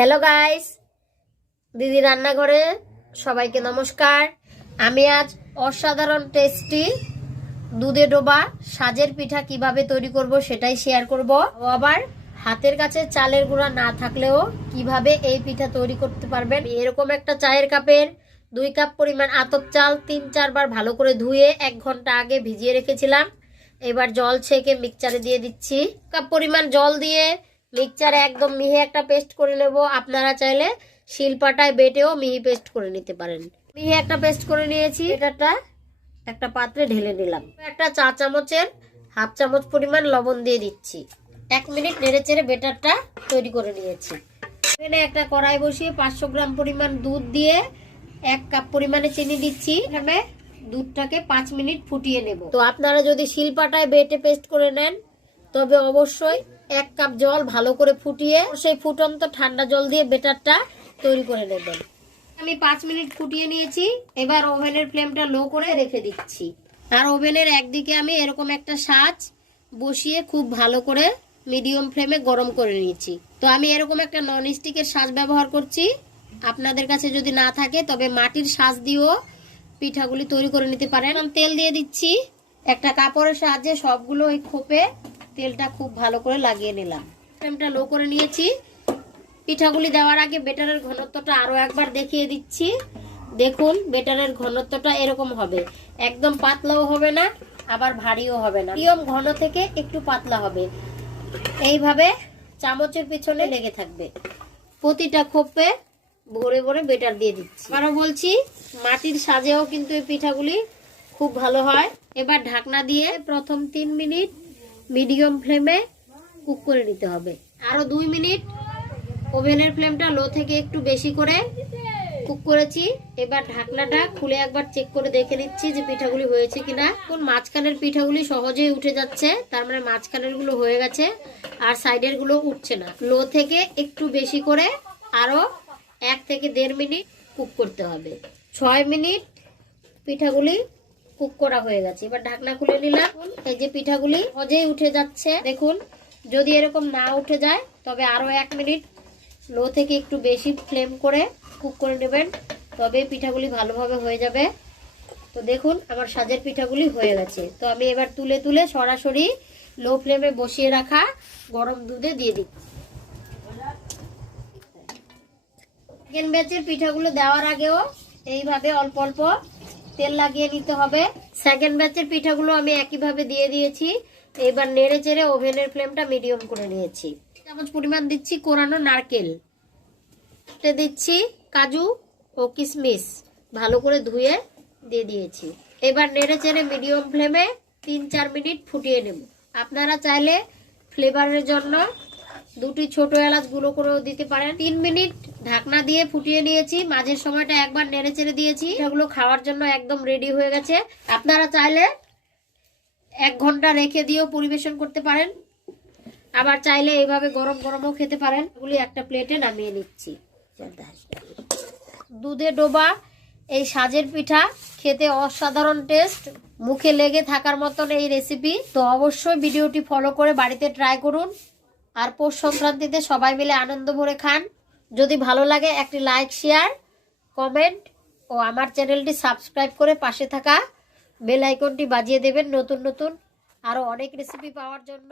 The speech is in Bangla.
হ্যালো গাইস, দিদি রান্নাঘরে সবাইকে নমস্কার। আমি আজ অসাধারণ টেস্টি দুধে ডোবা সাজের পিঠা কিভাবে তৈরি করব সেটাই শেয়ার করব। আবার হাতের কাছে চালের গুঁড়া না থাকলেও কিভাবে এই পিঠা তৈরি করতে পারবেন। এরকম একটা চায়ের কাপের 2 কাপ পরিমাণ আতপ চাল 3-4 বার ভালো করে ধুয়ে 1 ঘন্টা আগে ভিজিয়ে রেখেছিলাম। এবার জল ছেঁকে মিক্সচারে দিয়ে দিচ্ছি। কাপ পরিমাণ জল দিয়ে মিক্সচারে একদম মিহি একটা পেস্ট করে নেব। আপনারা চাইলে শিলপাটায় বেটেও মিহি পেস্ট করে নিতে পারেন। মিহি একটা পেস্ট করে নিয়েছি। এটা একটা পাত্রে ঢেলে নিলাম। একটা চা চামচের হাফ চামচ পরিমাণ লবণ দিয়ে দিচ্ছি। 1 মিনিট নেড়েচেড়ে বেটারটা তৈরি করে নিয়েছি। এখানে একটা কড়াই বসিয়ে 500 গ্রাম পরিমাণ দুধ দিয়ে 1 কাপ পরিমাণে চিনি দিচ্ছি। এখানে দুধটাকে 5 মিনিট ফুটিয়ে নেব। তো আপনারা যদি শিলপাটায় বেটে পেস্ট করে নেন তবে অবশ্যই 1 কাপ জল ভালো করে ফুটিয়ে সেই ফুটন্ত ঠান্ডা জল দিয়ে বেটারটা তৈরি করে নেবেন। আমি 5 মিনিট ফুটিয়ে নিয়েছি। এবার ওভেনের ফ্লেমটা লো করে রেখে দিচ্ছি। আর ওভেনের একদিকে আমি এরকম একটা সাজ বসিয়ে খুব ভালো করে মিডিয়াম ফ্লেমে গরম করে নিয়েছি। তো আমি এরকম একটা নন স্টিকের সাজ ব্যবহার করছি। আপনাদের কাছে যদি না থাকে তবে মাটির সাজ দিয়েও পিঠাগুলি তৈরি করে নিতে পারেন। তেল দিয়ে দিচ্ছি। একটা কাপড়ের সাহায্যে সবগুলো ওই খোপে তেলটা খুব ভালো করে লাগিয়ে নিলাম। ফ্লেমটা লো করে নিয়েছি। পিঠাগুলি দেওয়ার আগে বেটারের ঘনত্বটা আরো একবার দেখিয়ে দিচ্ছি। দেখুন, বেটারের ঘনত্বটা এরকম হবে। একদম পাতলাও হবে না, আবার ভারীও হবে না। মিডিয়াম ঘন থেকে একটু পাতলা হবে। এইভাবে চামচের পিছনে লেগে থাকবে। প্রতিটা খোপে ভরে ভরে বেটার দিয়ে দিচ্ছি। আরো বলছি, মাটির সাজেও কিন্তু এই পিঠাগুলি খুব ভালো হয়। এবার ঢাকনা দিয়ে প্রথম 3 মিনিট মিডিয়াম ফ্লেমে কুক করে নিতে হবে। আরো 2 মিনিট ওভেনের ফ্লেমটা লো থেকে একটু বেশি করে কুক করেছি। এবার ঢাকনাটা খুলে একবার চেক করে দেখে নিচ্ছি যে পিঠাগুলি হয়েছে কিনা। এখন মাঝখানের পিঠাগুলি সহজেই উঠে যাচ্ছে, তার মানে মাঝখানের গুলো হয়ে গেছে আর সাইডের গুলো উঠছে না। লো থেকে একটু বেশি করে আরো 1 থেকে 1.5 মিনিট কুক করতে হবে। 6 মিনিট পিঠাগুলি কুক করা হয়ে গেছে। এবার ঢাকনা খুলে নিলাম। এই যে পিঠাগুলি সহজেই উঠে যাচ্ছে। দেখুন, যদি এরকম না উঠে যায় তবে আরো 1 মিনিট লো থেকে একটু বেশি ফ্লেম করে কুক করে নেবেন, তবে পিঠাগুলি ভালোভাবে হয়ে যাবে। তো দেখুন, আমার সাজের পিঠাগুলি হয়ে গেছে। তো আমি এবার তুলে তুলে সরাসরি লো ফ্লেমে বসিয়ে রাখা গরম দুধে দিয়ে দিই। সেকেন্ড ব্যাচের পিঠাগুলো দেওয়ার আগেও এইভাবে অল্প অল্প তেল লাগিয়ে নিতে হবে। সেকেন্ড ব্যাচের পিঠাগুলো আমি একইভাবে দিয়ে দিয়েছি। এবার নেড়ে চেড়ে ওভেনের ফ্লেমটা মিডিয়াম করে নিয়েছি। চামচ পরিমাণ দিচ্ছি কোরানো নারকেল, দিচ্ছি কাজু ও কিশমিশ ভালো করে ধুয়ে দিয়ে দিয়েছি। এবার নেড়ে চেড়ে মিডিয়াম ফ্লেমে 3-4 মিনিট ফুটিয়ে নেব। আপনারা চাইলে ফ্লেভারের জন্য 2টি ছোট এলাচ গুঁড়ো করেও দিতে পারেন। 3 মিনিট ঢাকনা দিয়ে ফুটিয়ে নিয়েছি। মাঝের সময়টা একবার নেড়ে চেড়ে দিয়েছি। এগুলো খাওয়ার জন্য একদম রেডি হয়ে গেছে। আপনারা চাইলে 1 ঘন্টা রেখে দিয়েও পরিবেশন করতে পারেন, আবার চাইলে এইভাবে গরম গরমও খেতে পারেন। এগুলি একটা প্লেটে নামিয়ে নিচ্ছি। দুধে ডোবা এই সাজের পিঠা খেতে অসাধারণ টেস্ট, মুখে লেগে থাকার মতন এই রেসিপি। তো অবশ্যই ভিডিওটি ফলো করে বাড়িতে ট্রাই করুন। আর পৌষ সংক্রান্তিতে সবাই মিলে আনন্দ ভরে খান। যদি ভালো লাগে একটি লাইক, শেয়ার, কমেন্ট ও আমার চ্যানেলটি সাবস্ক্রাইব করে পাশে থাকা বেল আইকনটি বাজিয়ে দেবেন নতুন নতুন আরো অনেক রেসিপি পাওয়ার জন্য।